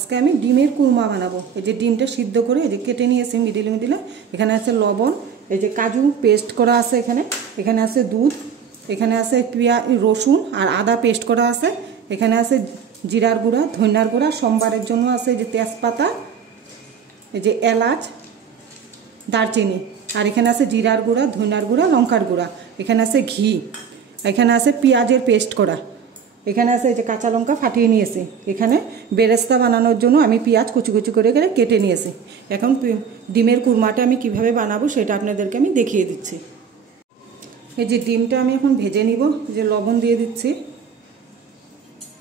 আজকে আমি ডিমের কুরমা বানাবো। এই যে ডিমটা সিদ্ধ করে এই যে কেটে নিয়েছি মিডিলে মিডিলে। এখানে আছে লবণ, এই যে কাজু পেস্ট করা আছে, এখানে আছে দুধ, এখানে আছে পেঁয়াজ, রসুন আর আদা পেস্ট করা আছে, এখানে আছে জিরার গুঁড়া, ধনিয়ার গুঁড়া, সোমবারের জন্য আছে এই যে তেজপাতা, এই যে এলাচ, দারচিনি, আর এখানে আছে জিরার গুঁড়া, ধনিয়ার গুঁড়া, লঙ্কার গুঁড়া, এখানে আছে ঘি, এখানে আছে পেঁয়াজের পেস্ট করা, এখানে আছে এই যে কাঁচা লঙ্কা ফাটিয়ে নিয়েছি। এখানে বেরেস্তা বানানোর জন্য আমি পেঁয়াজ কুচি কুচি করে কেটে নিয়েছি। এখন ডিমের কুরমাটা আমি কিভাবে বানাবো সেটা আপনাদেরকে আমি দেখিয়ে দিচ্ছি। এই যে ডিমটা আমি এখন ভেজে নিব। যে লবণ দিয়ে দিচ্ছি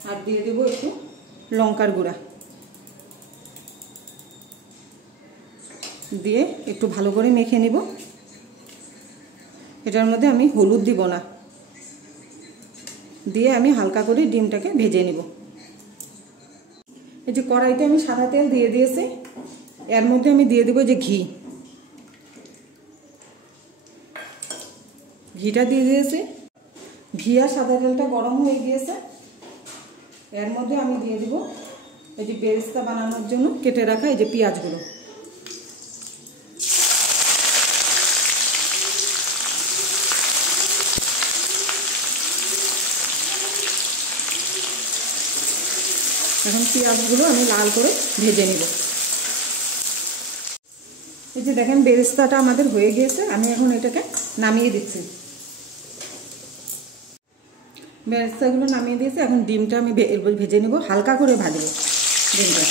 আর দিয়ে দেবো একটু লঙ্কার গুঁড়া, দিয়ে একটু ভালো করে মেখে নিব। এটার মধ্যে আমি হলুদ দিব না, দিয়ে আমি হালকা করে ডিমটাকে ভেজে নিব। এই যে কড়াইতে আমি সাদা তেল দিয়ে দিয়েছি, এর মধ্যে আমি দিয়ে দেবো যে ঘিটা দিয়ে দিয়েছি। ঘি আর সাদা তেলটা গরম হয়ে গিয়েছে, এর মধ্যে আমি দিয়ে দেব এই যে বেরেস্তা বানানোর জন্য কেটে রাখা এই যে পেঁয়াজগুলো। এখন পেঁয়াজগুলো আমি লাল করে ভেজে নিব। এই যে দেখেন বেরেস্তাটা আমাদের হয়ে গিয়েছে, আমি এখন এটাকে নামিয়ে দিচ্ছি। বেরেস্তাগুলো নামিয়ে দিয়েছি, এখন ডিমটা আমি ভেজে নিব, হালকা করে ভাজবো ডিমটা।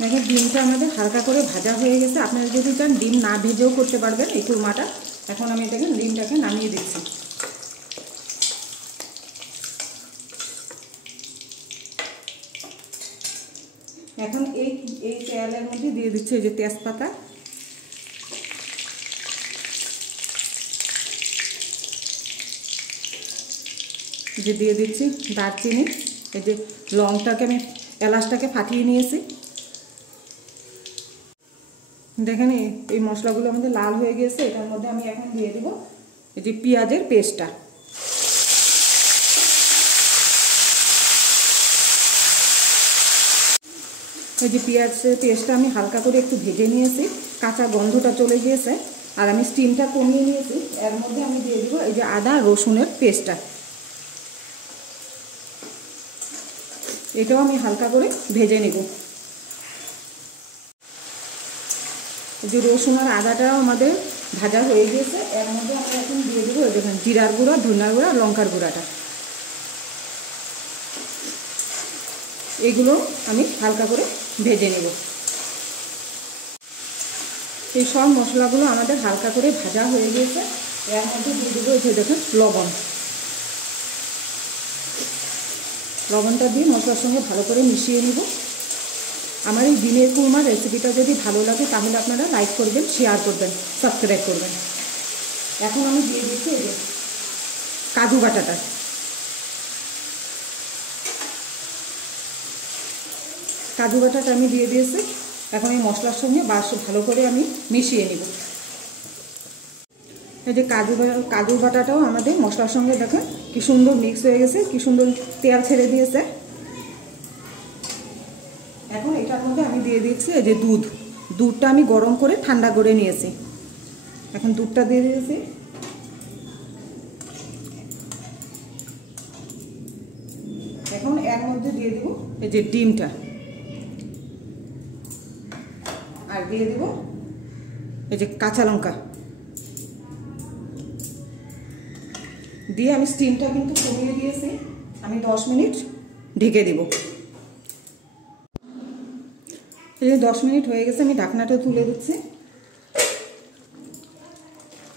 দেখেন ডিমটা আমাদের হালকা করে ভাজা হয়ে গেছে। আপনারা যদি চান ডিম না ভেজেও করতে পারবেন এই কুরমাটা। এখন আমি এটাকে ডিমটাকে নামিয়ে দিচ্ছি। এখন এই তেলের মধ্যে দিয়ে দিচ্ছি এই যে তেজপাতা, যে দিয়ে দিচ্ছি দারচিনি, এই যে লংটাকে আমি এলাচটাকে ফাটিয়ে নিয়েছি। দেখেন এই মশলাগুলো আমাদের লাল হয়ে গেছে, এটার মধ্যে আমি এখন দিয়ে দেব এই যে পেঁয়াজের পেস্টটা। এই যে পেঁয়াজের পেস্টটা আমি হালকা করে একটু ভেজে নিয়েছি, কাঁচা গন্ধটা চলে গিয়েছে, আর আমি স্টিমটা কমিয়ে নিয়েছি। এর মধ্যে আমি দিয়ে দেব এই যে আদা রসুনের পেস্টটা, এটাও আমি হালকা করে ভেজে নেব। এই যে রসুন আর আদাটাও আমাদের ভাজা হয়ে গিয়েছে, এর মধ্যে আমরা এখন দিয়ে দেবো এই দেখেন জিরার গুঁড়া, ধনিয়ার গুঁড়া, লঙ্কার গুঁড়াটা। এগুলো আমি হালকা করে ভেজে নেব। এই সব মশলাগুলো আমাদের হালকা করে ভাজা হয়ে গিয়েছে, এর মধ্যে দিয়ে দেবো এই যে দেখেন লবণটা দিয়ে মশলার সঙ্গে ভালো করে মিশিয়ে নেব। আমার এই ডিমের কুরমার রেসিপিটা যদি ভালো লাগে তাহলে আপনারা লাইক করবেন, শেয়ার করবেন, সাবস্ক্রাইব করবেন। এখন আমি দিয়ে দিচ্ছি এই যে কাজু বাটাটা। কাজু বাটাটা আমি দিয়ে দিয়েছি, এখন এই মশলার সঙ্গে ভালো করে আমি মিশিয়ে নেব। এই যে কাজু বাটাটাও আমাদের মশলার সঙ্গে দেখেন কি সুন্দর মিক্স হয়ে গেছে, কি সুন্দর তেল ছেড়ে দিয়েছে। এখন এটার মধ্যে আমি দিয়ে দিচ্ছি এই যে দুধটা আমি গরম করে ঠান্ডা করে নিয়েছি। এখন দুধটা দিয়ে দিয়েছি। এখন এর মধ্যে দিয়ে দেব এই যে ডিমটা, আর দিয়ে দেব এই যে কাঁচা লঙ্কা দিয়ে আমি স্টিমটা কিন্তু কমিয়ে দিয়েছি। আমি 10 মিনিট ঢেকে দেব। এই যে 10 মিনিট হয়ে গেছে, আমি ঢাকনাটা তুলে দিচ্ছি।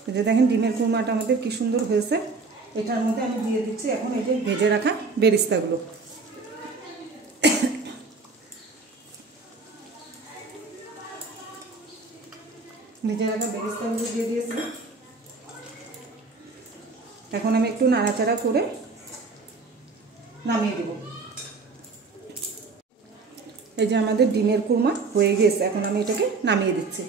এই যে দেখেন ডিমের কুরমাটা আমাদের কি সুন্দর হয়েছে। এটার মধ্যে আমি দিয়ে দিচ্ছি এখন এই যে ভেজে রাখা বেরেস্তাগুলো। ভেজে রাখা বেরেস্তাগুলো দিয়ে দিয়েছি। এখন আমি একটু নাড়াচাড়া করে নামিয়ে দেব। এই যে আমাদের ডিমের কুরমা হয়ে গেছে, এখন আমি এটাকে নামিয়ে দিচ্ছি।